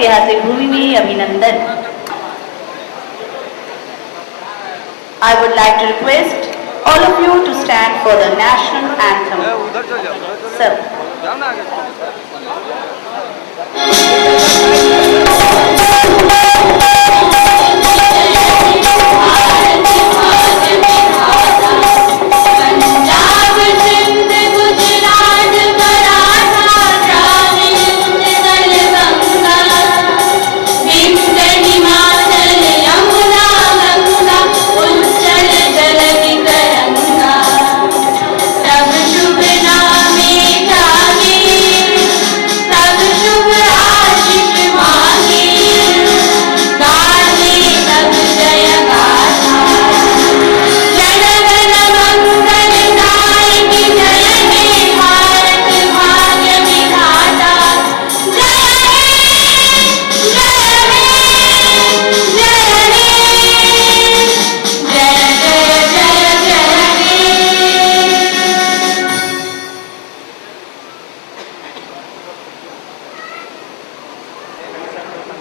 के हाथे भूमि में अभिनंदन। I would like to request all of you to stand for the national anthem. Sir.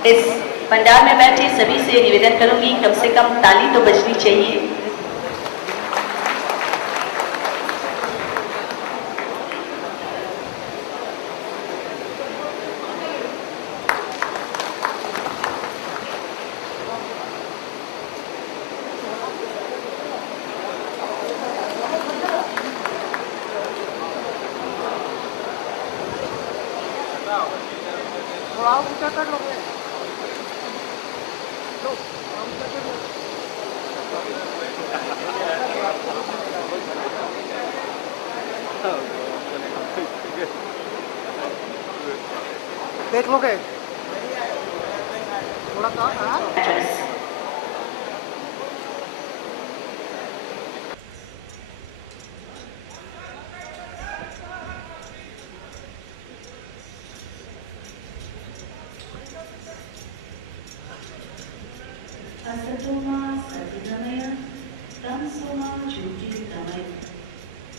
इस पंडाल में बैठे सभी से निवेदन करूंगी, कम से कम ताली तो बजनी चाहिए। थोड़ा ऊंचा कर लो। देख लोगे थोड़ा सा। असतोमा सद्गमय तमसोमा ज्योतिर्गमय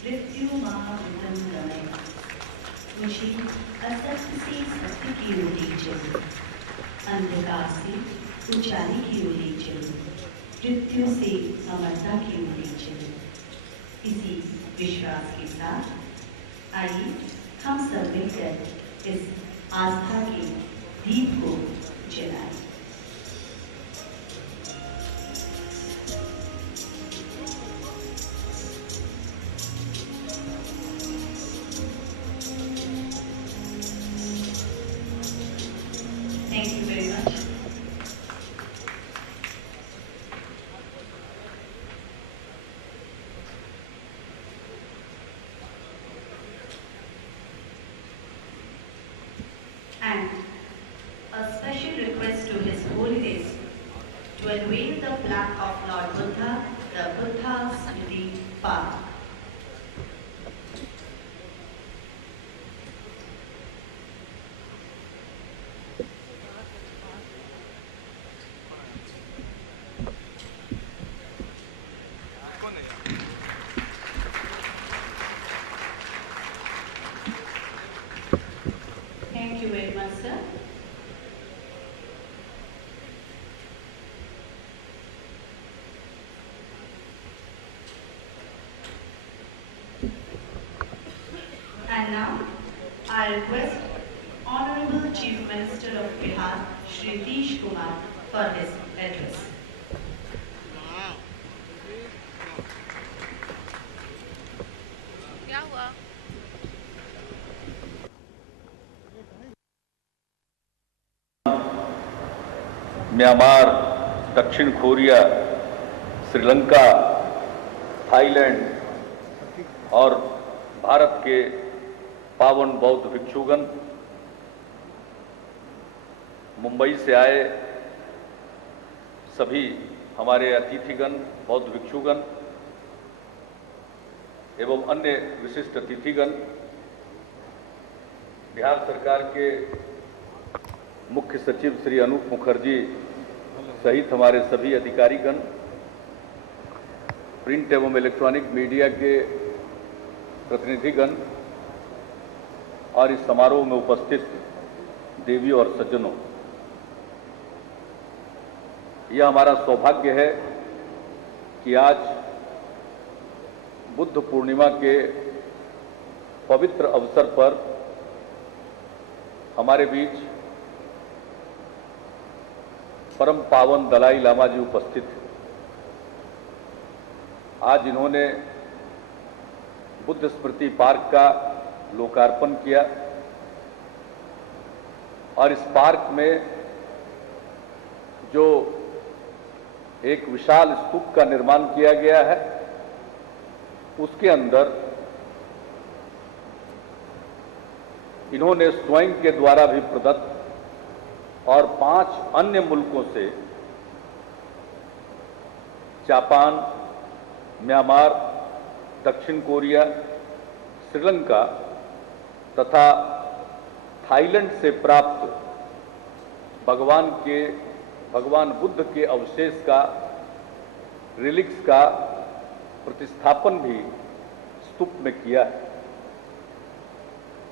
मृत्युमामृतं गमय। मुझे असत्य से सत्य की ओर ले चलो, अंधकार से उजाले की ओर ले चलो, मृत्यु से अमरता की ओर ले चलो। इसी विश्वास के साथ आइए हम सब मिलकर इस आस्था के दीप को जलाएं। Thank you very much. And a special request to His Holiness to unveil the plaque of Lord Buddha, the Buddha Smriti Park. Thank you very much, sir. And now, I request Honorable Chief Minister of Bihar, Shri Nitish Kumar, for his address. क्या हुआ? Myanmar, दक्षिण Korea, Sri Lanka, Thailand और भारत के पावन बौद्ध भिक्षुगण, मुंबई से आए सभी हमारे अतिथिगण, बौद्ध भिक्षुगण एवं अन्य विशिष्ट अतिथिगण, बिहार सरकार के मुख्य सचिव श्री अनूप मुखर्जी सहित हमारे सभी अधिकारीगण, प्रिंट एवं इलेक्ट्रॉनिक मीडिया के प्रतिनिधिगण और इस समारोह में उपस्थित देवी और सज्जनों, यह हमारा सौभाग्य है कि आज बुद्ध पूर्णिमा के पवित्र अवसर पर हमारे बीच परम पावन दलाई लामा जी उपस्थित हैं। आज इन्होंने बुद्ध स्मृति पार्क का लोकार्पण किया और इस पार्क में जो एक विशाल स्तूप का निर्माण किया गया है, उसके अंदर इन्होंने स्वयं के द्वारा भी प्रदत्त और 5 अन्य मुल्कों से जापान, म्यांमार, दक्षिण कोरिया, श्रीलंका तथा थाईलैंड से प्राप्त भगवान बुद्ध के अवशेष का, रिलिक्स का प्रतिस्थापन भी स्तूप में किया है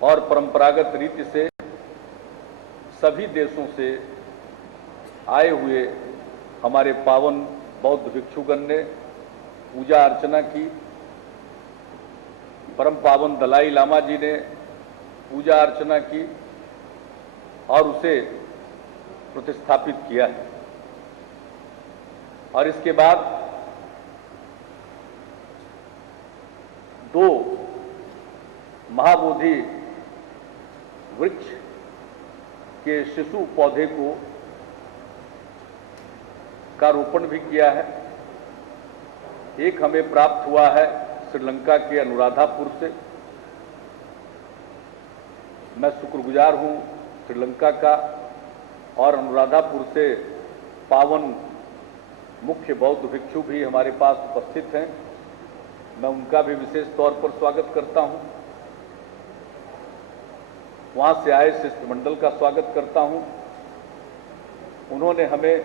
और परंपरागत रीति से सभी देशों से आए हुए हमारे पावन बौद्ध भिक्षुगण ने पूजा अर्चना की। परम पावन दलाई लामा जी ने पूजा अर्चना की और उसे प्रतिस्थापित किया है और इसके बाद 2 महाबोधि वृक्ष के शिशु पौधे का रोपण भी किया है। एक हमें प्राप्त हुआ है श्रीलंका के अनुराधापुर से। मैं शुक्रगुजार हूं श्रीलंका का और अनुराधापुर से पावन मुख्य बौद्ध भिक्षु भी हमारे पास उपस्थित हैं। मैं उनका भी विशेष तौर पर स्वागत करता हूं। वहां से आए शिष्टमंडल का स्वागत करता हूं। उन्होंने हमें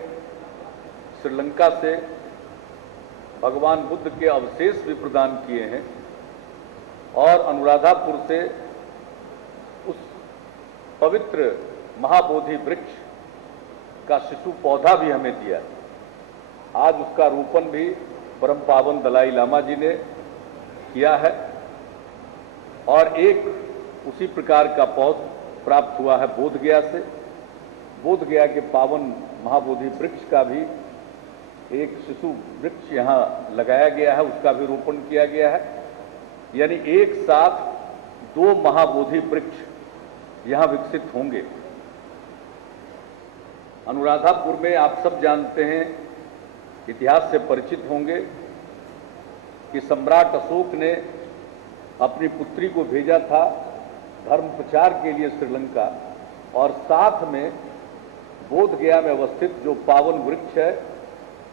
श्रीलंका से भगवान बुद्ध के अवशेष भी प्रदान किए हैं और अनुराधापुर से उस पवित्र महाबोधि वृक्ष का शिशु पौधा भी हमें दिया। आज उसका रोपण भी परम पावन दलाई लामा जी ने किया है और एक उसी प्रकार का पौध प्राप्त हुआ है बोधगया से। बोधगया के पावन महाबोधि वृक्ष का भी एक शिशु वृक्ष यहाँ लगाया गया है, उसका भी रोपण किया गया है। यानी एक साथ 2 महाबोधि वृक्ष यहाँ विकसित होंगे। अनुराधापुर में आप सब जानते हैं, इतिहास से परिचित होंगे कि सम्राट अशोक ने अपनी पुत्री को भेजा था धर्म प्रचार के लिए श्रीलंका और साथ में बोधगया में अवस्थित जो पावन वृक्ष है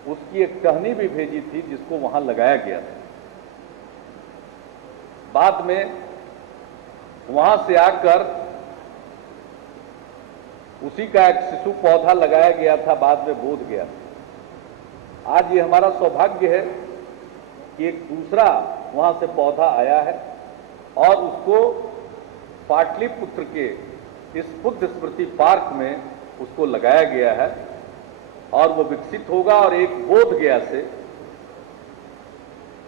उसकी एक टहनी भी भेजी थी जिसको वहां लगाया गया था। बाद में वहां से आकर उसी का एक शिशु पौधा लगाया गया था, बाद में बोधगया। आज ये हमारा सौभाग्य है कि एक दूसरा वहां से पौधा आया है और उसको पाटलिपुत्र के इस बुद्ध स्मृति पार्क में उसको लगाया गया है और वो विकसित होगा और एक बोधगया से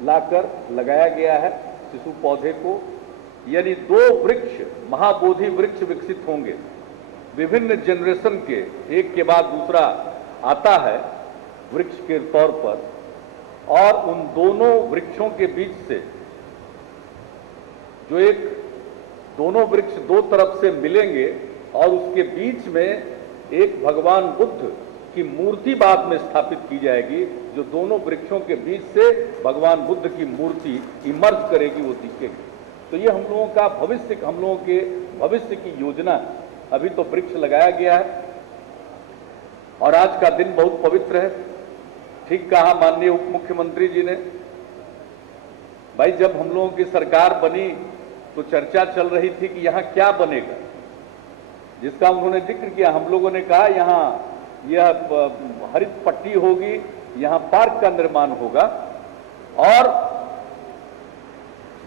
लाकर लगाया गया है शिशु पौधे को। यानी 2 वृक्ष, महाबोधि वृक्ष विकसित होंगे। विभिन्न जनरेशन के एक के बाद दूसरा आता है वृक्ष के तौर पर और उन दोनों वृक्षों के बीच से जो एक दोनों वृक्ष 2 तरफ से मिलेंगे और उसके बीच में एक भगवान बुद्ध की मूर्ति बाद में स्थापित की जाएगी, जो दोनों वृक्षों के बीच से भगवान बुद्ध की मूर्ति इमर्ज करेगी, वो दिखेगी। तो ये हम लोगों का भविष्य, हम लोगों के भविष्य की योजना है। अभी तो वृक्ष लगाया गया है और आज का दिन बहुत पवित्र है। ठीक कहा माननीय उप मुख्यमंत्री जी ने। भाई, जब हम लोगों की सरकार बनी तो चर्चा चल रही थी कि यहाँ क्या बनेगा, जिसका उन्होंने जिक्र किया। हम लोगों ने कहा यहाँ यह हरित पट्टी होगी, यहाँ पार्क का निर्माण होगा और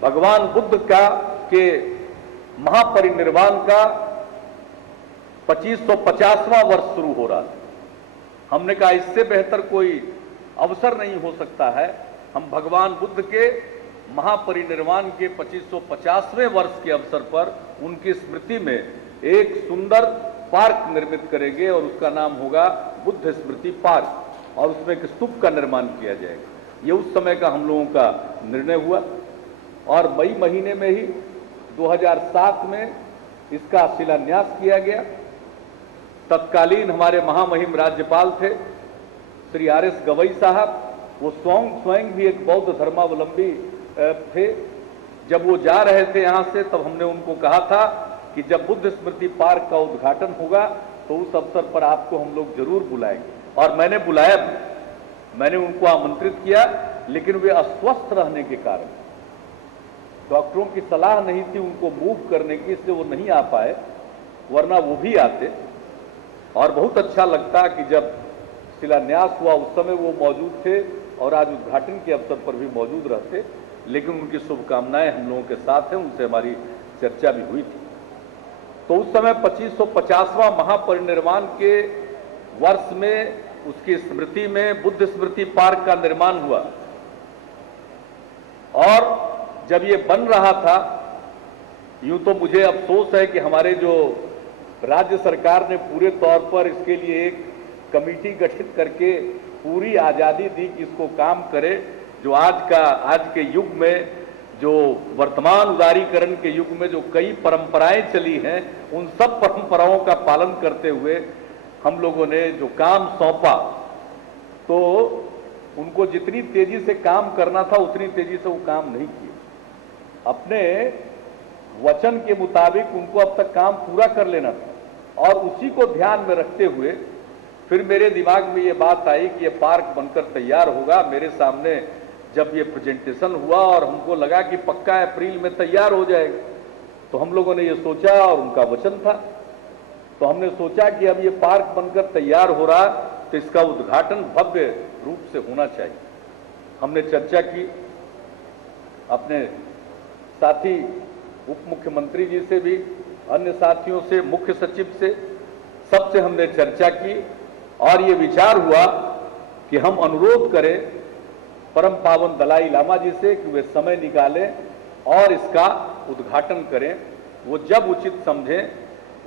भगवान बुद्ध के महापरिनिर्वाण का 2550वां वर्ष शुरू हो रहा था। हमने कहा इससे बेहतर कोई अवसर नहीं हो सकता है। हम भगवान बुद्ध के महापरिनिर्वाण के 2550वें वर्ष के अवसर पर उनकी स्मृति में एक सुंदर पार्क निर्मित करेंगे और उसका नाम होगा बुद्ध स्मृति पार्क, और उसमें एक स्तूप का निर्माण किया जाएगा। ये उस समय का हम लोगों का निर्णय हुआ और मई महीने में ही 2007 में इसका शिलान्यास किया गया। तत्कालीन हमारे महामहिम राज्यपाल थे श्री RS गवई साहब, वो स्वयं भी एक बौद्ध धर्मावलंबी थे। जब वो जा रहे थे यहाँ से, तब हमने उनको कहा था कि जब बुद्ध स्मृति पार्क का उद्घाटन होगा तो उस अवसर पर आपको हम लोग जरूर बुलाएंगे, और मैंने बुलाया, मैंने उनको आमंत्रित किया, लेकिन वे अस्वस्थ रहने के कारण डॉक्टरों की सलाह नहीं थी उनको मूव करने की, इसलिए वो नहीं आ पाए, वरना वो भी आते। और बहुत अच्छा लगता कि जब शिलान्यास हुआ उस समय वो मौजूद थे और आज उद्घाटन के अवसर पर भी मौजूद रहते, लेकिन उनकी शुभकामनाएं हम लोगों के साथ हैं, उनसे हमारी चर्चा भी हुई थी। तो उस समय 2550वां महापरिनिर्वाण के वर्ष में उसकी स्मृति में बुद्ध स्मृति पार्क का निर्माण हुआ, और जब ये बन रहा था, यूं तो मुझे अफसोस है कि हमारे जो राज्य सरकार ने पूरे तौर पर इसके लिए एक कमेटी गठित करके पूरी आजादी दी कि इसको काम करे। जो आज के युग में, जो वर्तमान उदारीकरण के युग में जो कई परंपराएं चली हैं, उन सब परंपराओं का पालन करते हुए हम लोगों ने जो काम सौंपा, तो उनको जितनी तेजी से काम करना था उतनी तेजी से वो काम नहीं किए। अपने वचन के मुताबिक उनको अब तक काम पूरा कर लेना था, और उसी को ध्यान में रखते हुए फिर मेरे दिमाग में ये बात आई कि ये पार्क बनकर तैयार होगा। मेरे सामने जब ये प्रेजेंटेशन हुआ और हमको लगा कि पक्का अप्रैल में तैयार हो जाएगा, तो हम लोगों ने ये सोचा, और उनका वचन था, तो हमने सोचा कि अब ये पार्क बनकर तैयार हो रहा तो इसका उद्घाटन भव्य रूप से होना चाहिए। हमने चर्चा की अपने साथी उप मुख्यमंत्री जी से भी, अन्य साथियों से, मुख्य सचिव से, सबसे हमने चर्चा की, और ये विचार हुआ कि हम अनुरोध करें परम पावन दलाई लामा जी से कि वे समय निकालें और इसका उद्घाटन करें। वो जब उचित समझें,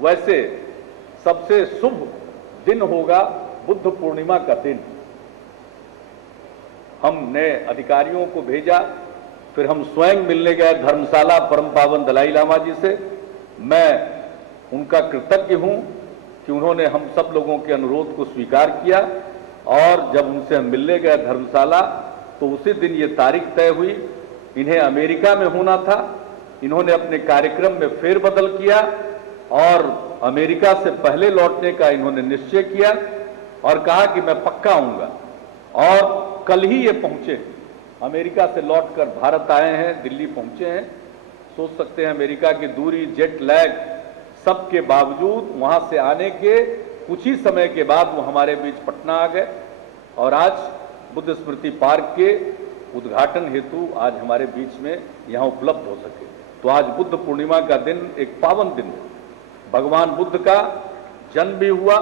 वैसे सबसे शुभ दिन होगा बुद्ध पूर्णिमा का दिन। हमने अधिकारियों को भेजा, फिर हम स्वयं मिलने गए धर्मशाला परम पावन दलाई लामा जी से। मैं उनका कृतज्ञ हूं कि उन्होंने हम सब लोगों के अनुरोध को स्वीकार किया, और जब उनसे हम मिलने गए धर्मशाला, तो उसी दिन ये तारीख तय हुई। इन्हें अमेरिका में होना था, इन्होंने अपने कार्यक्रम में फेरबदल किया और अमेरिका से पहले लौटने का इन्होंने निश्चय किया, और कहा कि मैं पक्का आऊंगा। और कल ही ये पहुंचे, अमेरिका से लौटकर भारत आए हैं, दिल्ली पहुंचे हैं। सोच सकते हैं अमेरिका की दूरी, जेट लैग, सबके बावजूद वहां से आने के कुछ ही समय के बाद वो हमारे बीच पटना आ गए, और आज बुद्ध स्मृति पार्क के उद्घाटन हेतु आज हमारे बीच में यहाँ उपलब्ध हो सके। तो आज बुद्ध पूर्णिमा का दिन एक पावन दिन है। भगवान बुद्ध का जन्म भी हुआ,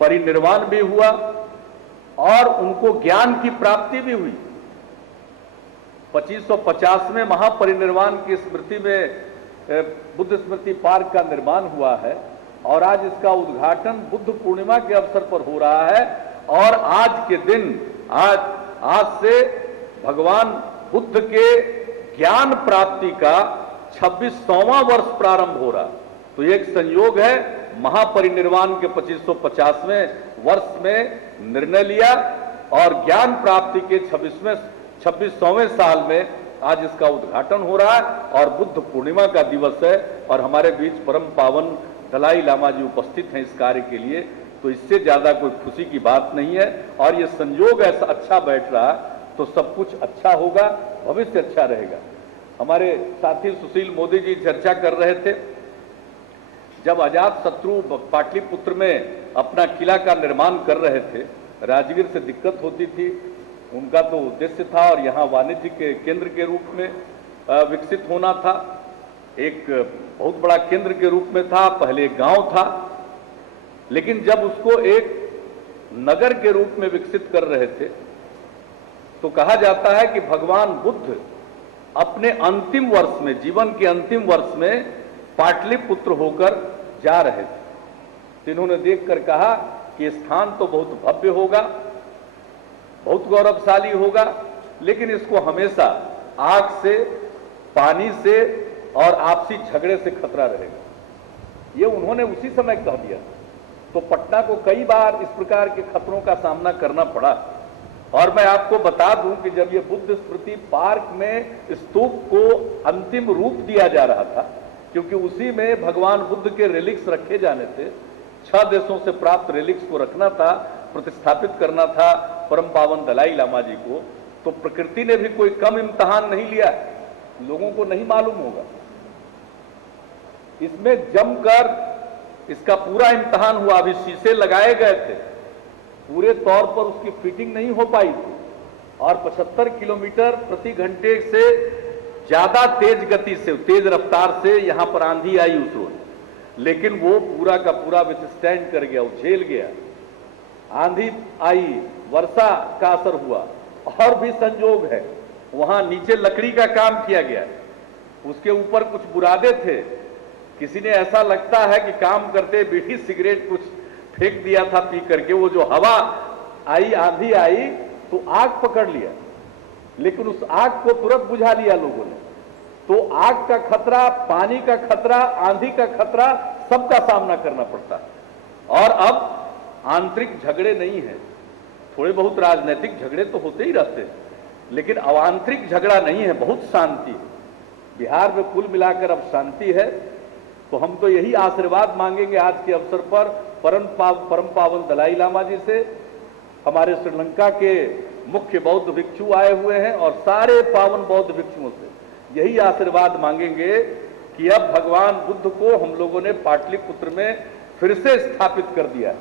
परिनिर्वाण भी हुआ, और उनको ज्ञान की प्राप्ति भी हुई। 2550वें महापरिनिर्वाण की स्मृति में बुद्ध स्मृति पार्क का निर्माण हुआ है, और आज इसका उद्घाटन बुद्ध पूर्णिमा के अवसर पर हो रहा है। और आज के दिन, आज से भगवान बुद्ध के ज्ञान प्राप्ति का 26वां वर्ष प्रारंभ हो रहा। तो एक संयोग है, महापरिनिर्वाण के 2550वें वर्ष में निर्णय लिया, और ज्ञान प्राप्ति के 26वें साल में आज इसका उद्घाटन हो रहा है, और बुद्ध पूर्णिमा का दिवस है, और हमारे बीच परम पावन दलाई लामा जी उपस्थित हैं इस कार्य के लिए। तो इससे ज्यादा कोई खुशी की बात नहीं है, और ये संयोग ऐसा अच्छा बैठ रहा, तो सब कुछ अच्छा होगा, भविष्य अच्छा रहेगा। हमारे साथी सुशील मोदी जी चर्चा कर रहे थे, जब अजात शत्रु पाटलिपुत्र में अपना किला का निर्माण कर रहे थे, राजगीर से दिक्कत होती थी, उनका तो उद्देश्य था और यहाँ वाणिज्य के केंद्र के रूप में विकसित होना था, एक बहुत बड़ा केंद्र के रूप में था, पहले एक गांव था। लेकिन जब उसको एक नगर के रूप में विकसित कर रहे थे, तो कहा जाता है कि भगवान बुद्ध अपने अंतिम वर्ष में, जीवन के अंतिम वर्ष में पाटलिपुत्र होकर जा रहे थे। तो इन्होंने देखकर कहा कि स्थान तो बहुत भव्य होगा, बहुत गौरवशाली होगा, लेकिन इसको हमेशा आग से, पानी से और आपसी झगड़े से खतरा रहेगा। ये उन्होंने उसी समय कह दिया। तो पटना को कई बार इस प्रकार के खतरों का सामना करना पड़ा। और मैं आपको बता दूं कि जब ये बुद्ध स्मृति पार्क में स्तूप को अंतिम रूप दिया जा रहा था, क्योंकि उसी में भगवान बुद्ध के रेलिक्स रखे जाने थे, 6 देशों से प्राप्त रेलिक्स को रखना था, प्रतिस्थापित करना था परम पावन दलाई लामा जी को, तो प्रकृति ने भी कोई कम इम्तिहान नहीं लिया। लोगों को नहीं मालूम होगा, इसमें जमकर इसका पूरा इम्तिहान हुआ। अभी शीशे लगाए गए थे, पूरे तौर पर उसकी फिटिंग नहीं हो पाई थी, और 75 किलोमीटर प्रति घंटे से ज्यादा तेज गति से, तेज रफ्तार से यहां पर आंधी आई उस रोज, लेकिन वो पूरा का पूरा विथस्टैंड कर गया, वो झेल गया। आंधी आई, वर्षा का असर हुआ, और भी संजोग है, वहां नीचे लकड़ी का काम किया गया, उसके ऊपर कुछ बुरादे थे। किसी ने ऐसा लगता है कि काम करते बीड़ी सिगरेट कुछ फेंक दिया था पी करके, वो जो हवा आई, आंधी आई तो आग पकड़ लिया, लेकिन उस आग को तुरंत बुझा लिया लोगों ने। तो आग का खतरा, पानी का खतरा, आंधी का खतरा, सबका सामना करना पड़ता है। और अब आंतरिक झगड़े नहीं है, थोड़े बहुत राजनीतिक झगड़े तो होते ही रहते हैं, लेकिन आंतरिक झगड़ा नहीं है, बहुत शांति है। बिहार में कुल मिलाकर अब शांति है। तो हम तो यही आशीर्वाद मांगेंगे आज के अवसर पर परम पावन दलाई लामा जी से। हमारे श्रीलंका के मुख्य बौद्ध भिक्षु आए हुए हैं, और सारे पावन बौद्ध भिक्षुओं से यही आशीर्वाद मांगेंगे कि अब भगवान बुद्ध को हम लोगों ने पाटलिपुत्र में फिर से स्थापित कर दिया है।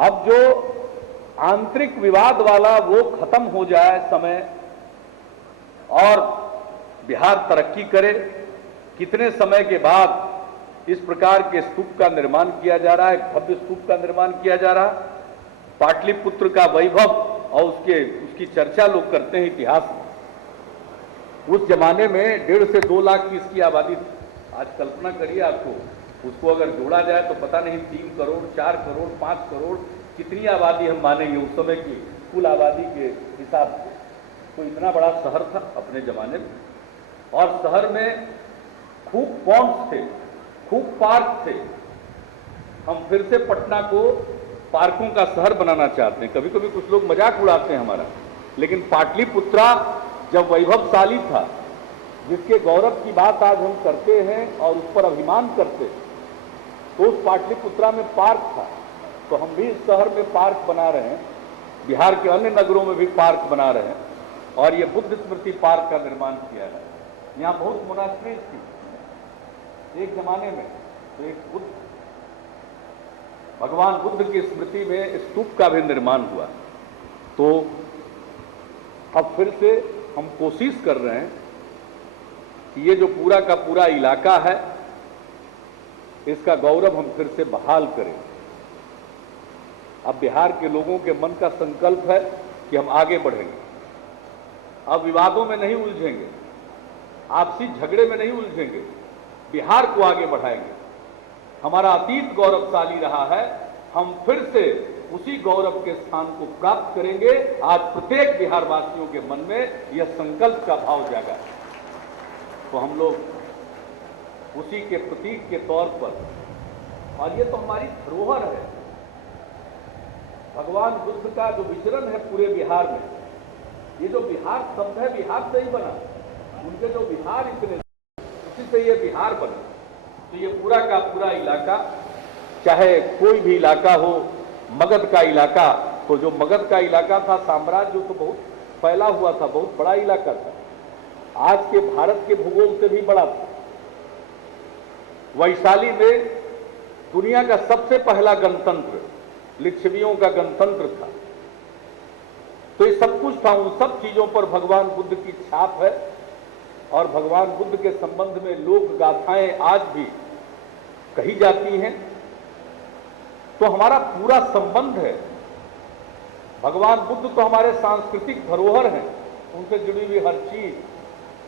अब जो आंतरिक विवाद वाला वो खत्म हो जाए समय, और बिहार तरक्की करे। कितने समय के बाद इस प्रकार के स्तूप का निर्माण किया जा रहा है, भव्य स्तूप का निर्माण किया जा रहा है। पाटलिपुत्र का वैभव और उसकी चर्चा लोग करते हैं इतिहास में। उस जमाने में 1.5 से 2 लाख की इसकी आबादी थी। आज कल्पना करिए आपको, उसको अगर जोड़ा जाए तो पता नहीं 3 करोड़, 4 करोड़, 5 करोड़ कितनी आबादी हम मानेंगे उस समय की कुल आबादी के हिसाब से। तो इतना बड़ा शहर था अपने जमाने में, और शहर में खूब पॉन्ड्स थे, खूब पार्क थे। हम फिर से पटना को पार्कों का शहर बनाना चाहते हैं। कभी कभी कुछ लोग मजाक उड़ाते हैं हमारा, लेकिन पाटलिपुत्रा जब वैभवशाली था, जिसके गौरव की बात आज हम करते हैं और उस पर अभिमान करते हैं, तो उस पाटलिपुत्रा में पार्क था। तो हम भी इस शहर में पार्क बना रहे हैं, बिहार के अन्य नगरों में भी पार्क बना रहे हैं, और ये बुद्ध स्मृति पार्क का निर्माण किया है। यहाँ बहुत मोनास्ट्रीज थी एक जमाने में, तो एक बुद्ध, भगवान बुद्ध की स्मृति में स्तूप का भी निर्माण हुआ। तो अब फिर से हम कोशिश कर रहे हैं कि ये जो पूरा का पूरा इलाका है, इसका गौरव हम फिर से बहाल करें। अब बिहार के लोगों के मन का संकल्प है कि हम आगे बढ़ेंगे, अब विवादों में नहीं उलझेंगे, आपसी झगड़े में नहीं उलझेंगे, बिहार को आगे बढ़ाएंगे। हमारा अतीत गौरवशाली रहा है, हम फिर से उसी गौरव के स्थान को प्राप्त करेंगे। आज प्रत्येक बिहार वासियों के मन में यह संकल्प का भाव जागा। तो हम लोग उसी के प्रतीक के तौर पर, और ये तो हमारी धरोहर है, भगवान बुद्ध का जो विचरण है पूरे बिहार में, ये जो बिहार शब्द है बिहार से ही बना, उनके जो बिहार इतने, उसी से ये बिहार बना। तो ये पूरा का पूरा इलाका, चाहे कोई भी इलाका हो, मगध का इलाका, तो जो मगध का इलाका था साम्राज्य तो बहुत फैला हुआ था, बहुत बड़ा इलाका था, आज के भारत के भूगोल से भी बड़ा था। वैशाली में दुनिया का सबसे पहला गणतंत्र लिच्छवियों का गणतंत्र था। तो ये सब कुछ था, उन सब चीजों पर भगवान बुद्ध की छाप है, और भगवान बुद्ध के संबंध में लोक गाथाएं आज भी कही जाती हैं। तो हमारा पूरा संबंध है भगवान बुद्ध तो हमारे सांस्कृतिक धरोहर हैं, उनसे जुड़ी हुई हर चीज,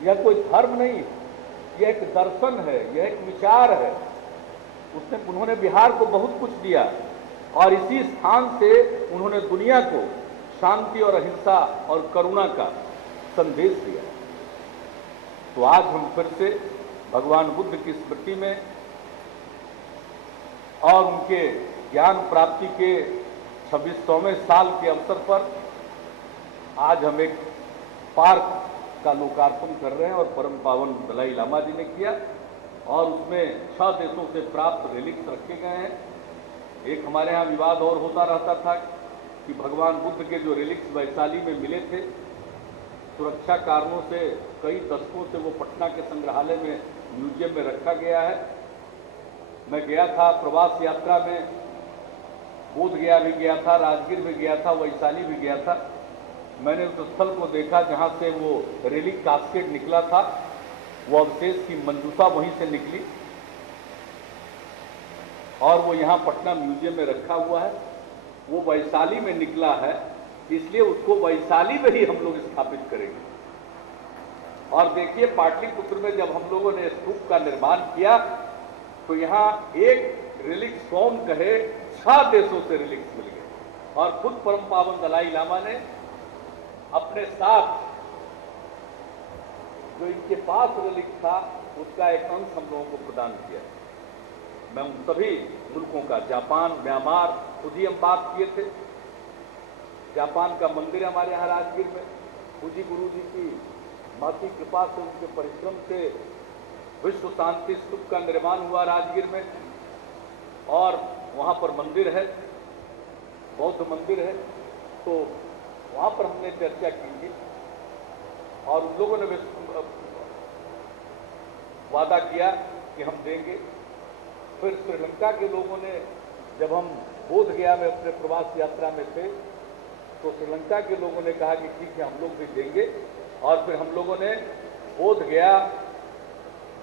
यह कोई धर्म नहीं, यह एक दर्शन है, यह एक विचार है। उन्होंने बिहार को बहुत कुछ दिया और इसी स्थान से उन्होंने दुनिया को शांति और अहिंसा और करुणा का संदेश दिया। तो आज हम फिर से भगवान बुद्ध की स्मृति में और उनके ज्ञान प्राप्ति के 26वें साल के अवसर पर आज हम एक पार्क का लोकार्पण कर रहे हैं और परम पावन दलाई लामा जी ने किया और उसमें 6 देशों से प्राप्त रिलिक्स रखे गए हैं। एक हमारे यहाँ विवाद और होता रहता था कि भगवान बुद्ध के जो रिलिक्स वैशाली में मिले थे, सुरक्षा कारणों से कई दशकों से वो पटना के संग्रहालय में म्यूजियम में रखा गया है। मैं गया था प्रवास यात्रा में, बोध गया भी गया था, राजगीर भी गया था, वैशाली भी गया था। मैंने उस स्थल को देखा जहाँ से वो रेलिक कास्केट निकला था, वो अवशेष की मंजूषा वहीं से निकली और वो यहाँ पटना म्यूजियम में रखा हुआ है। वो वैशाली में निकला है, इसलिए उसको वैशाली में ही हम लोग स्थापित करेंगे। और देखिए, पाटलिपुत्र में जब हम लोगों ने स्तूप का निर्माण किया तो यहाँ एक रिलिक्स कौन कहे 6 देशों से रिलिक्स मिल गए और खुद परम पावन दलाई लामा ने अपने साथ जो इनके पास रिलिक्स था उसका एक अंश हम लोगों को प्रदान किया। मैं उन सभी मुल्कों का, जापान, म्यांमार, खुद ही हम बात किए थे। जापान का मंदिर हमारे यहाँ राजगीर में, फूजी गुरु जी की माती कृपा से, उनके परिश्रम से विश्व शांति स्तूप का निर्माण हुआ राजगीर में और वहाँ पर मंदिर है, बौद्ध मंदिर है। तो वहाँ पर हमने चर्चा की थी और उन लोगों ने वादा किया कि हम देंगे। फिर श्रीलंका के लोगों ने, जब हम बोध गया में अपने प्रवास यात्रा में थे, तो श्रीलंका के लोगों ने कहा कि ठीक है हम लोग भी देंगे। और फिर हम लोगों ने बोध गया,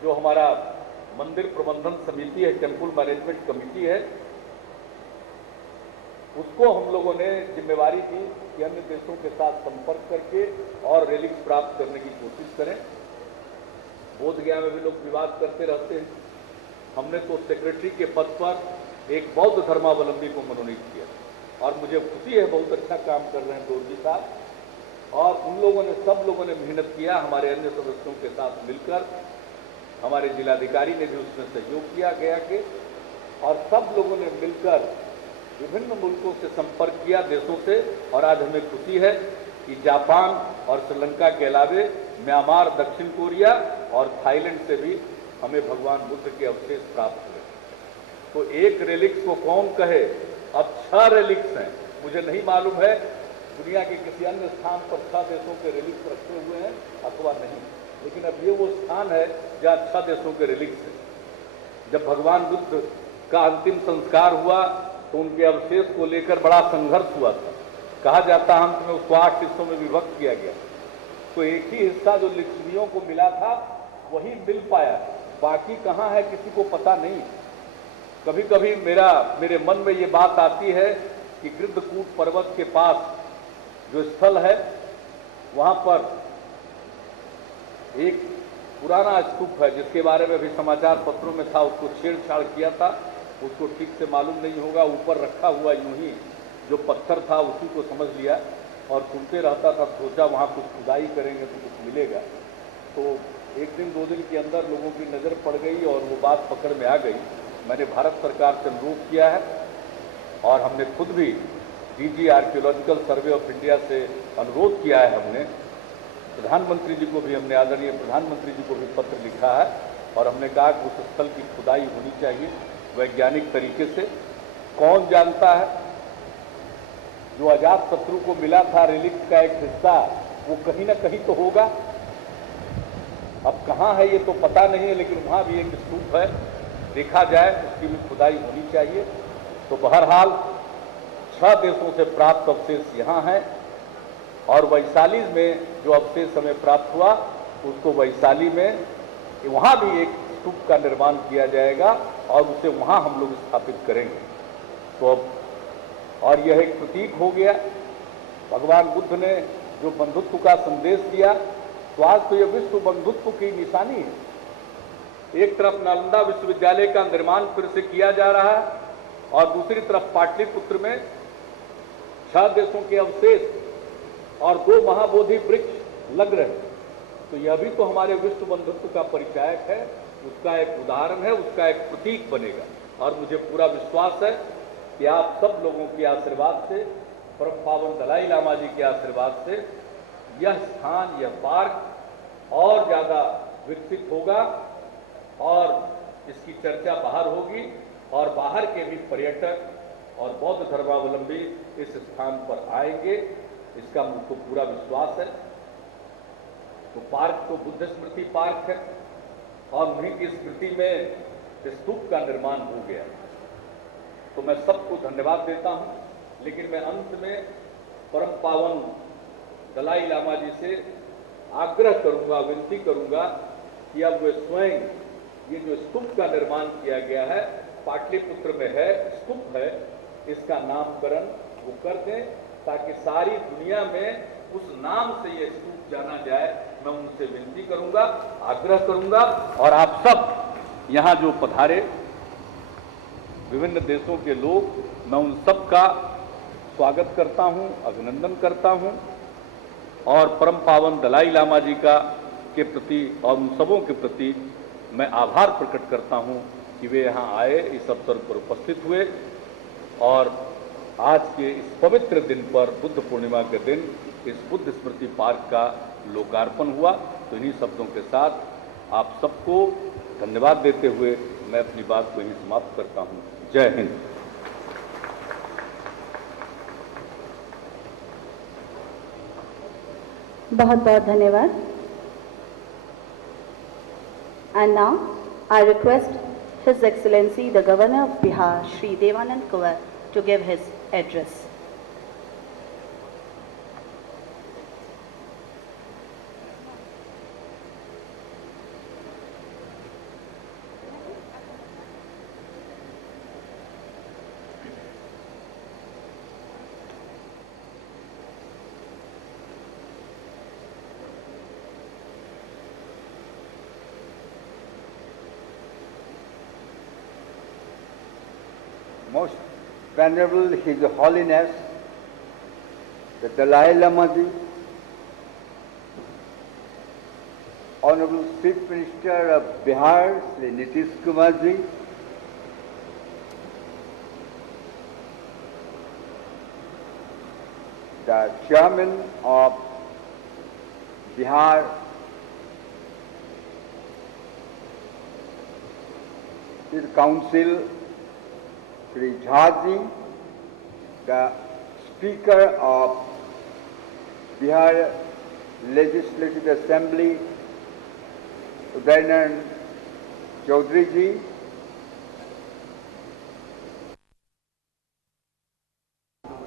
जो हमारा मंदिर प्रबंधन समिति है, टेम्पल मैनेजमेंट कमेटी है, उसको हम लोगों ने जिम्मेवारी दी कि अन्य देशों के साथ संपर्क करके और रिलिक्स प्राप्त करने की कोशिश करें। बोध गया में भी लोग विवाद करते रहते हैं। हमने तो सेक्रेटरी के पद पर एक बौद्ध धर्मावलंबी को मनोनीत किया और मुझे खुशी है, बहुत अच्छा काम कर रहे हैं दोरजी साहब। और उन लोगों ने, सब लोगों ने मेहनत किया, हमारे अन्य सदस्यों के साथ मिलकर। हमारे जिलाधिकारी ने भी उसमें सहयोग किया गया के, और सब लोगों ने मिलकर विभिन्न मुल्कों से संपर्क किया, देशों से। और आज हमें खुशी है कि जापान और श्रीलंका के अलावे म्यांमार, दक्षिण कोरिया और थाईलैंड से भी हमें भगवान बुद्ध के अवशेष प्राप्त हुए। तो एक रेलिक्स को कौन कहे, अब 6 रेलिक्स हैं। मुझे नहीं मालूम है दुनिया के किसी अन्य स्थान पर 6 देशों के रेलिक्स रखे हुए हैं अथवा नहीं, लेकिन अब ये वो स्थान है जहाँ 6 देशों के रेलिक्स हैं। जब भगवान बुद्ध का अंतिम संस्कार हुआ तो उनके अवशेष को लेकर बड़ा संघर्ष हुआ था। कहा जाता है अंत में उसको 8 हिस्सों में विभक्त किया गया। तो एक ही हिस्सा जो लिच्छवियों को मिला था वही मिल पाया, बाकी कहाँ है किसी को पता नहीं। कभी कभी मेरे मन में ये बात आती है कि गिद्धकूट पर्वत के पास जो स्थल है वहाँ पर एक पुराना स्तूप है जिसके बारे में भी समाचार पत्रों में था, उसको छेड़छाड़ किया था, उसको ठीक से मालूम नहीं होगा, ऊपर रखा हुआ यूं ही जो पत्थर था उसी को समझ लिया और सुनते रहता था, सोचा वहाँ कुछ खुदाई करेंगे तो कुछ मिलेगा। तो एक दिन 2 दिन के अंदर लोगों की नज़र पड़ गई और वो बात पकड़ में आ गई। मैंने भारत सरकार से अनुरोध किया है और हमने खुद भी DG archaeological survey of India से अनुरोध किया है। हमने प्रधानमंत्री जी को भी, हमने आदरणीय प्रधानमंत्री जी को भी पत्र लिखा है और हमने कहा कि उस स्थल की खुदाई होनी चाहिए वैज्ञानिक तरीके से। कौन जानता है, जो अजात शत्रु को मिला था रिलिक्स का एक हिस्सा, वो कहीं ना कहीं तो होगा। अब कहाँ है ये तो पता नहीं है, लेकिन वहाँ भी एक स्तूप है, देखा जाए उसकी भी खुदाई होनी चाहिए। तो बहरहाल 6 देशों से प्राप्त अवशेष यहाँ हैं और वैशाली में जो अवशेष हमें प्राप्त हुआ उसको वैशाली में वहाँ भी एक स्तूप का निर्माण किया जाएगा और उसे वहाँ हम लोग स्थापित करेंगे। तो अब और यह एक प्रतीक हो गया भगवान बुद्ध ने जो बंधुत्व का संदेश दिया, तो आज तो यह विश्व बंधुत्व की निशानी है। एक तरफ नालंदा विश्वविद्यालय का निर्माण फिर से किया जा रहा है और दूसरी तरफ पाटलिपुत्र में 6 देशों के अवशेष और 2 महाबोधि वृक्ष लग रहे हैं। तो यह भी तो हमारे विश्व बंधुत्व का परिचायक है, उसका एक उदाहरण है, उसका एक प्रतीक बनेगा। और मुझे पूरा विश्वास है कि आप सब लोगों के आशीर्वाद से, परम पावन दलाई लामा जी के आशीर्वाद से यह स्थान, यह पार्क और ज़्यादा विकसित होगा और इसकी चर्चा बाहर होगी और बाहर के भी पर्यटक और बौद्ध धर्मावलंबी इस स्थान पर आएंगे, इसका मुझको पूरा विश्वास है। तो पार्क तो बुद्ध स्मृति पार्क है और उन्हीं की स्मृति में स्तूप का निर्माण हो गया। तो मैं सबको धन्यवाद देता हूं, लेकिन मैं अंत में परम पावन दलाई लामा जी से आग्रह करूंगा, विनती करूंगा कि अब वे स्वयं ये जो स्तूप का निर्माण किया गया है, पाटलिपुत्र में है, स्तूप है, इसका नामकरण वो कर दें ताकि सारी दुनिया में उस नाम से ये स्तूप जाना जाए। मैं उनसे विनती करूंगा, आग्रह करूंगा और आप सब यहाँ जो पधारे विभिन्न देशों के लोग, मैं उन सब का स्वागत करता हूँ, अभिनंदन करता हूँ और परम पावन दलाई लामा जी का के प्रति और उन सबों के प्रति मैं आभार प्रकट करता हूँ कि वे यहाँ आए, इस अवसर पर उपस्थित हुए और आज के इस पवित्र दिन पर, बुद्ध पूर्णिमा के दिन, इस बुद्ध स्मृति पार्क का लोकार्पण हुआ। तो इन्हीं शब्दों के साथ आप सबको धन्यवाद देते हुए मैं अपनी बात को यहीं समाप्त करता हूँ। जय हिंद। बहुत बहुत धन्यवाद। And now I request His Excellency the Governor of Bihar, Shri Devanand Kunwar, to give his address. Most Venerable His Holiness, the Dalai Lama Ji, Honorable Chief Minister of Bihar, Shri Nitish Kumar Ji, the Chairman of Bihar Council, Shri Jha Ji, the Speaker of Bihar Legislative Assembly, Udayanand Chaudhary Ji,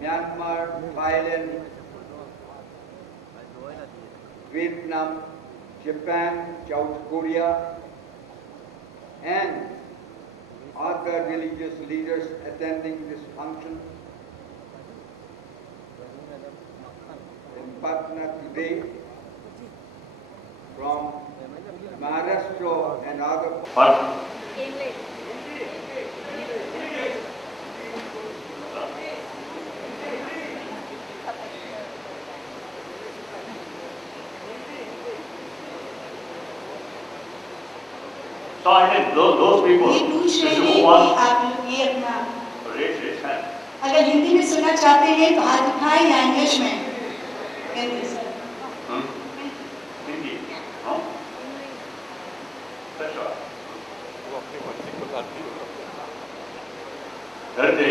Myanmar, Thailand, Vietnam, Japan, South Korea, and other religious leaders attending this function in Patna today from Maharashtra and other So I think those people ये पूछ रहे थे who कि want आप ये अपना raise his hand. अगर हिंदी में सुनना चाहते हैं तो हाथ उठाएं या इंग्लिश में? हिंदी सर। हिंदी, हाँ? अच्छा। धरते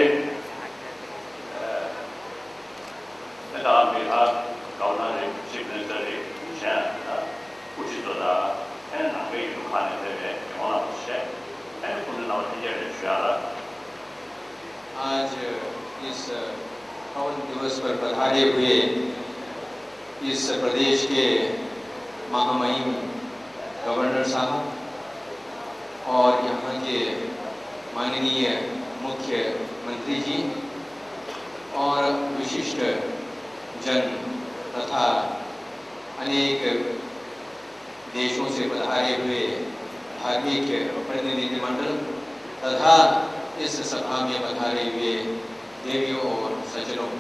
Bihar Governor Chief Minister उचित होता है ना कई दुकानें थे होना उससे है उन्हें नौकरी जैसे आज इस पावन दिवस पर पधारे हुए इस प्रदेश के महामहिम गवर्नर साहब और यहाँ के माननीय मुख्यमंत्री जी और विशिष्ट जन तथा अनेक देशों से पधारे हुए धार्मिक प्रतिनिधिमंडल तथा इस सभा में पधारे हुए देवियों और सज्जनों,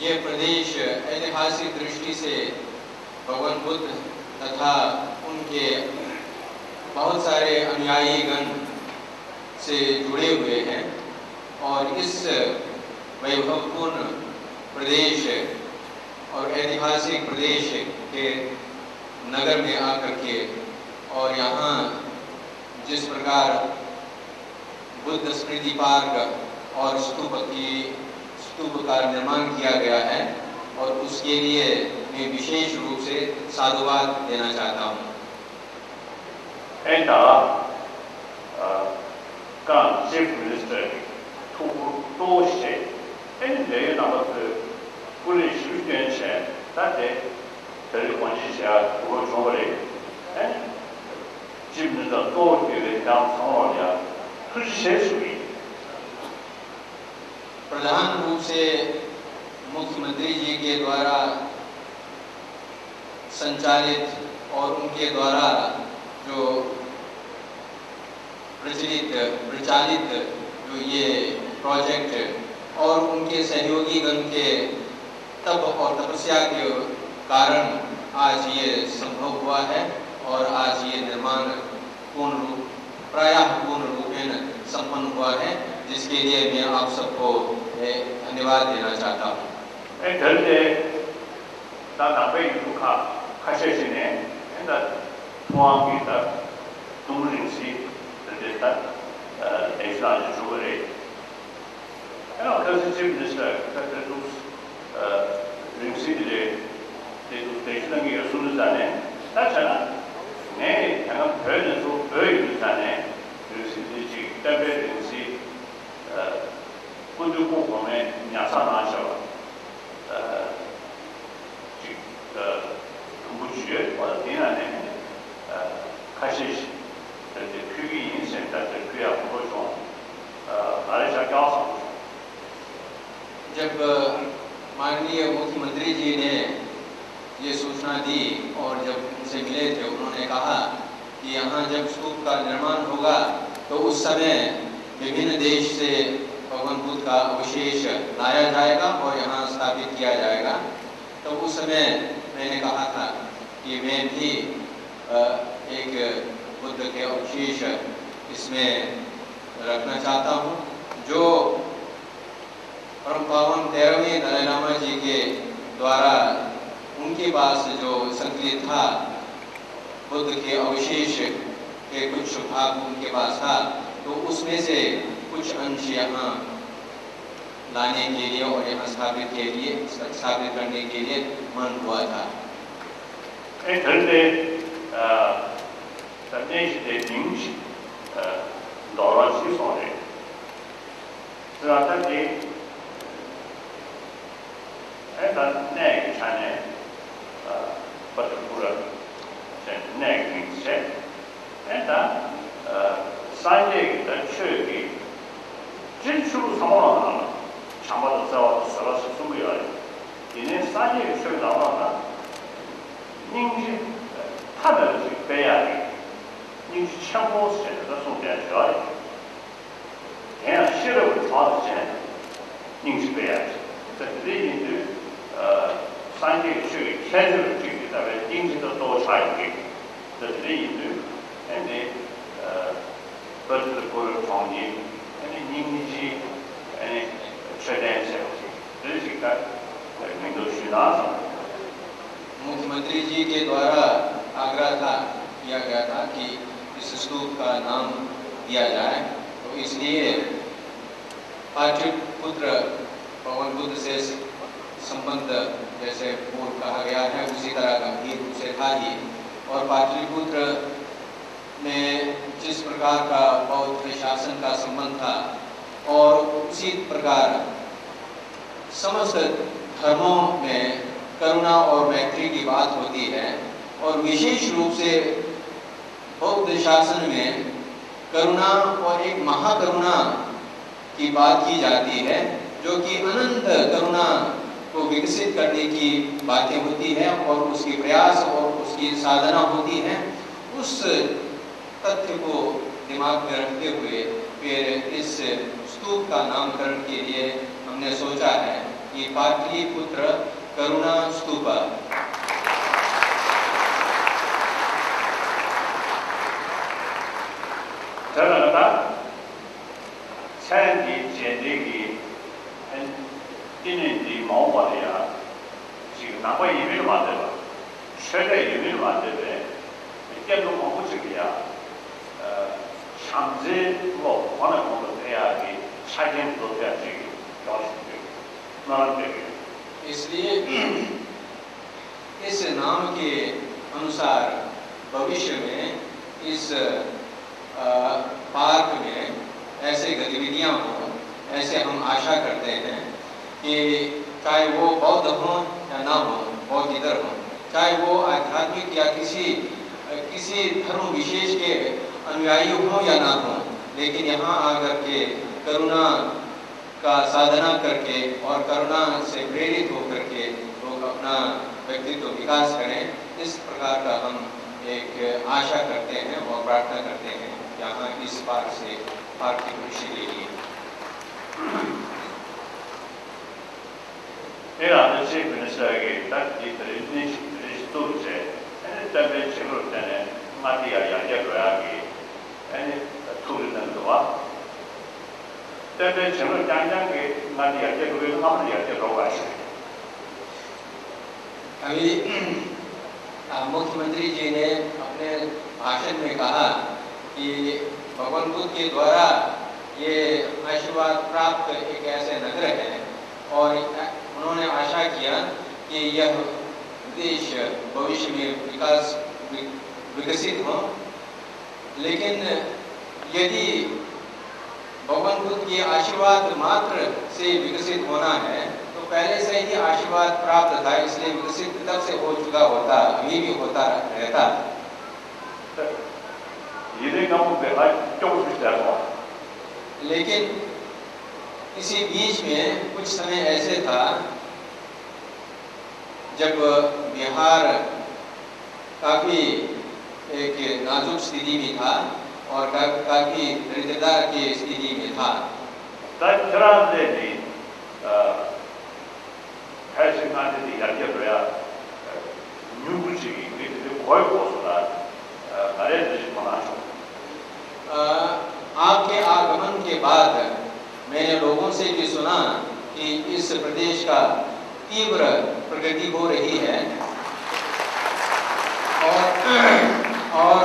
ये प्रदेश ऐतिहासिक दृष्टि से भगवान बुद्ध तथा उनके बहुत सारे अनुयायी गण से जुड़े हुए हैं और इस वैभवपूर्ण प्रदेश और ऐतिहासिक प्रदेश के नगर में आकर के और यहाँ जिस प्रकार बुद्ध स्मृति पार्क और स्तूप का निर्माण किया गया है और उसके लिए मैं विशेष रूप से साधुवाद देना चाहता हूँ। Chief Minister多些，这那么是不能修建起，但是这里关系下不会说的，基本上多这个当长老的，都是些属于。प्रधान रूप से मुख्यमंत्री जी के द्वारा संचालित और उनके द्वारा जो प्रचालित जो ये प्रोजेक्ट और उनके सहयोगी गण के तप और तपस्या के कारण आज ये संभव हुआ है और आज ये निर्माण प्रायः पूर्ण रूपेण संपन्न हुआ है, जिसके लिए मैं आप सबको धन्यवाद देना चाहता हूँ। जब माननीय मुख्यमंत्री जी ने ये सूचना दी और जब उनसे मिले थे, उन्होंने कहा कि यहाँ जब स्तूप का निर्माण होगा तो उस समय विभिन्न देश से भगवान बुद्ध का अवशेष लाया जाएगा और यहाँ स्थापित किया जाएगा। तो उस समय मैंने कहा था कि मैं भी एक बुद्ध के अवशेष इसमें रखना चाहता हूँ, जो परम पावन 13वें दलाई लामा जी के द्वारा उनके पास जो संकलित था बुद्ध के अवशेष के कुछ भाग उनके पास था, तो उसमें से कुछ अंश यहाँ लाने के लिए और यहाँ स्थापित करने के लिए मन हुआ था। मुख्यमंत्री जी के द्वारा आग्रह था किया गया था कि इस स्तूप का नाम दिया जाए। तो इसलिए पाटलिपुत्र भगवान बुद्ध से संबंध जैसे पूर्व कहा गया है उसी तरह गंभीर रूप से था ही। और पाटलिपुत्र में जिस प्रकार का बौद्ध शासन का संबंध था और उसी प्रकार समस्त धर्मों में करुणा और मैत्री की बात होती है और विशेष रूप से बौद्ध शासन में करुणा और एक महाकरुणा की बात की जाती है जो कि अनंत करुणा को विकसित करने की बातें होती है और उसकी प्रयास और उसकी साधना होती है। उस तथ्य को दिमाग में रखते हुए फिर इस स्तूप का नामकरण के लिए हमने सोचा है कि पाटलिपुत्र करुणा स्तूप। इसलिए इस नाम के अनुसार भविष्य में इस पार्क में ऐसे गतिविधियां हों, ऐसे हम आशा करते हैं कि चाहे वो बौद्ध हों या ना हो, बौद्ध इधर हों, चाहे वो आध्यात्मिक या किसी धर्म विशेष के अनुयायी हों या ना हों, लेकिन यहाँ आकर के करुणा का साधना करके और करुणा से प्रेरित होकर के लोग अपना व्यक्तित्व विकास करें। इस प्रकार का हम एक आशा करते हैं और प्रार्थना करते हैं यहाँ इस पार्क की खुशी के लिए। Era de Chief Minister that the Institute and the Children and Matia Yagragi and tourism to us. The Children Yangi Matia Yagragi Matia अभी मुख्यमंत्री जी ने अपने भाषण में कहा कि भगवान बुद्ध के द्वारा ये आशीर्वाद प्राप्त एक ऐसे नगर है और उन्होंने आशा किया कि यह देश भविष्य में विकसित हो। लेकिन यदि भगवान बुद्ध के आशीर्वाद मात्र से विकसित होना है तो पहले से ही आशीर्वाद प्राप्त था, इसलिए विकसित तब से हो चुका होता, अभी भी होता रहता। लेकिन इसी बीच में कुछ समय ऐसे था जब बिहार काफी एक नाजुक स्थिति में था और काफी दरिद्रता की स्थिति में था। आपके आगमन के बाद मैंने लोगों से भी सुना कि इस प्रदेश का तीव्र प्रगति हो रही है और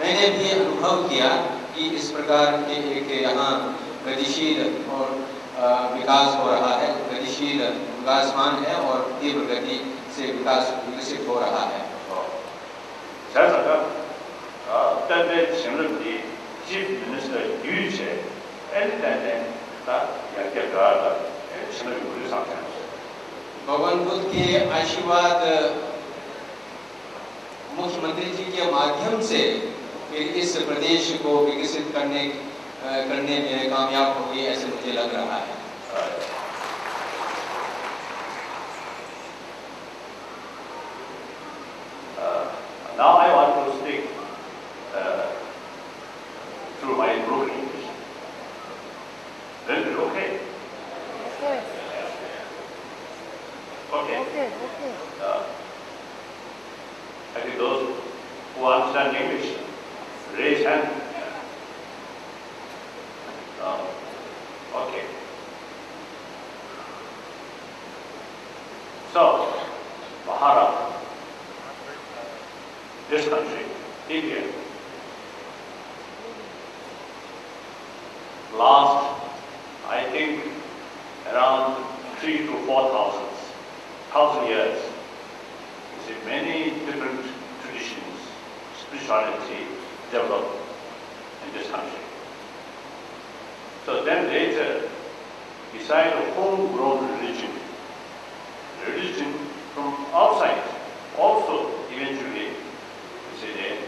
मैंने भी अनुभव किया कि इस प्रकार के एक यहाँ गतिशील और विकास हो रहा है, गतिशील विकासमान है और तीव्र गति से विकसित हो रहा है। Chief Minister Yuche and then भगवान बुद्ध के आशीर्वाद मुख्यमंत्री जी के माध्यम से फिर इस प्रदेश को विकसित करने में कामयाब होगी ऐसे मुझे लग रहा है। Now I want to speak through my broken English. Will it be okay? Okay. Okay. Okay. I think those who understand English, raise hand. Okay. So, Bharat, this country, India. Last, I think, around 3 to 4,000 years, you see many different traditions, spirituality developed in this country. So then later, beside a homegrown religion from outside also eventually, you see, they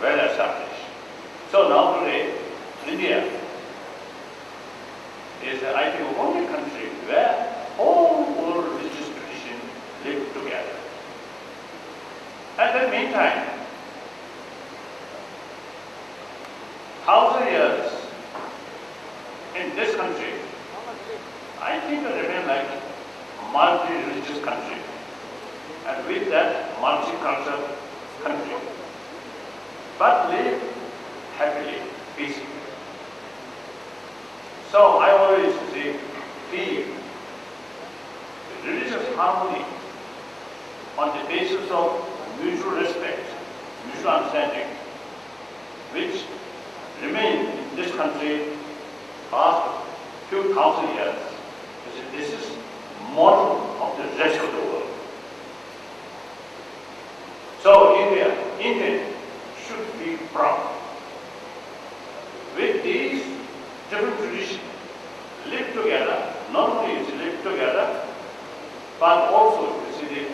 well established. So now today, India is, I think, the only country where all religious traditions live together. And in the meantime, 1,000 years in this country, I think will remain like a multi-religious country, and with that, multi-cultural country, but live happily, peacefully. So I always say, feel religious harmony on the basis of mutual respect, mutual understanding, which remain in this country past few thousand years. This is model of the rest of the world. So India should be proud. With these different traditions, live together, not only is live together, but also you see they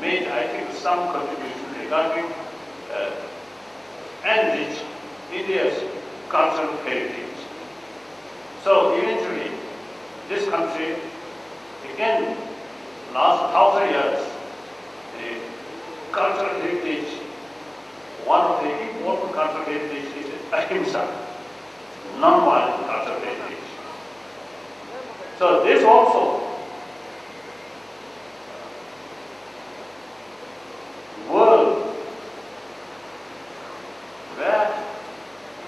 made I think some contribution regarding enrich India's cultural heritage. So eventually, this country, again, last 1,000 years, the cultural heritage, one of the important cultural heritage is ahimsa, non-violent cultural heritage. So this also world where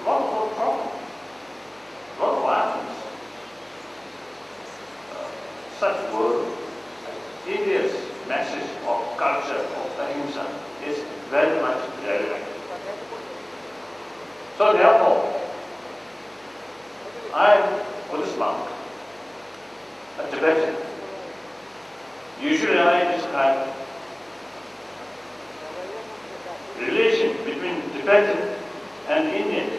lot of problems, lot of violence, such world, India's message of culture of ahimsa is very much relevant. So therefore, I am Buddhist monk, a Tibetan. Usually I describe relation between Tibetan and Indian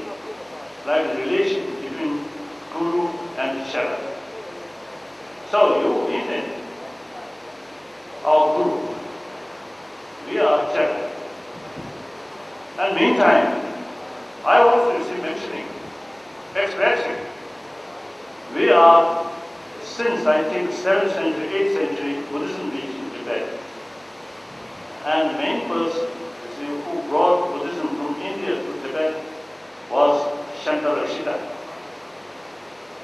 like the relation between Guru and Sharan. So you, Indian, our Guru, we are Sharan. And meantime, I also see mentioning, expressing, we are, since I think 7th century, 8th century, Buddhism reached in Tibet. And the main person who brought Buddhism from India to Tibet was Shankaracharya,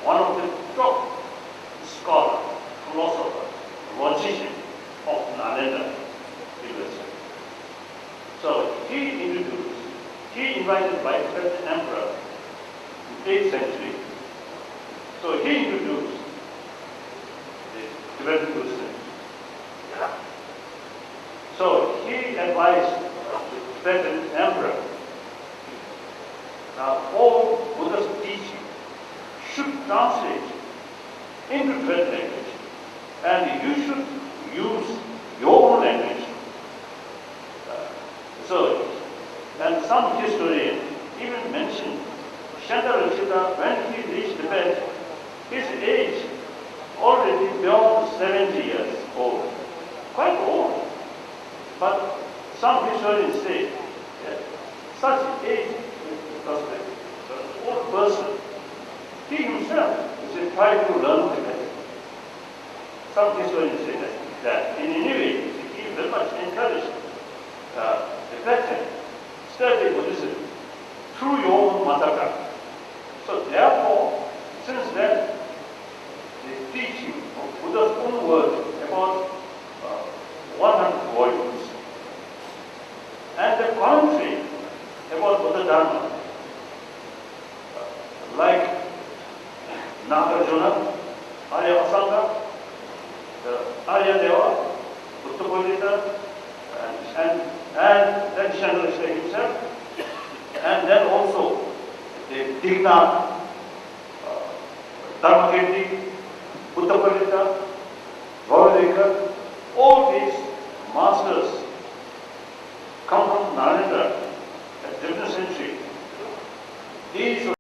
one of the top scholars, philosophers, logician of Nalanda University. So he invited by Tibetan emperor in 8th century. So he introduced the Tibetan Buddhism. So he advised the Tibetan emperor, now all Buddha's teaching should translate into Tibetan language, and you should use your own language. And some historians even mention Shankaracharya, when he reached Tibet, his age already beyond 70 years old, quite old. But some historians say that such age, because the old person, he himself is trying to learn Tibetan. Some historians say that in any way, he very much encouraged Tibetan study Buddhism through your own mother tongue. So therefore, since then, the teaching of Buddha's own word about 100 volumes, and the commentary about Buddha Dharma, like Nagarjuna, Arya Asanga, Arya Deva, Buddha Bodhidharma, and and then Chandrasekhar himself, and then also the Digna, Dharmakirti, Buddhapalita, Gaurarekar, all these masters come from Nalanda at different century. These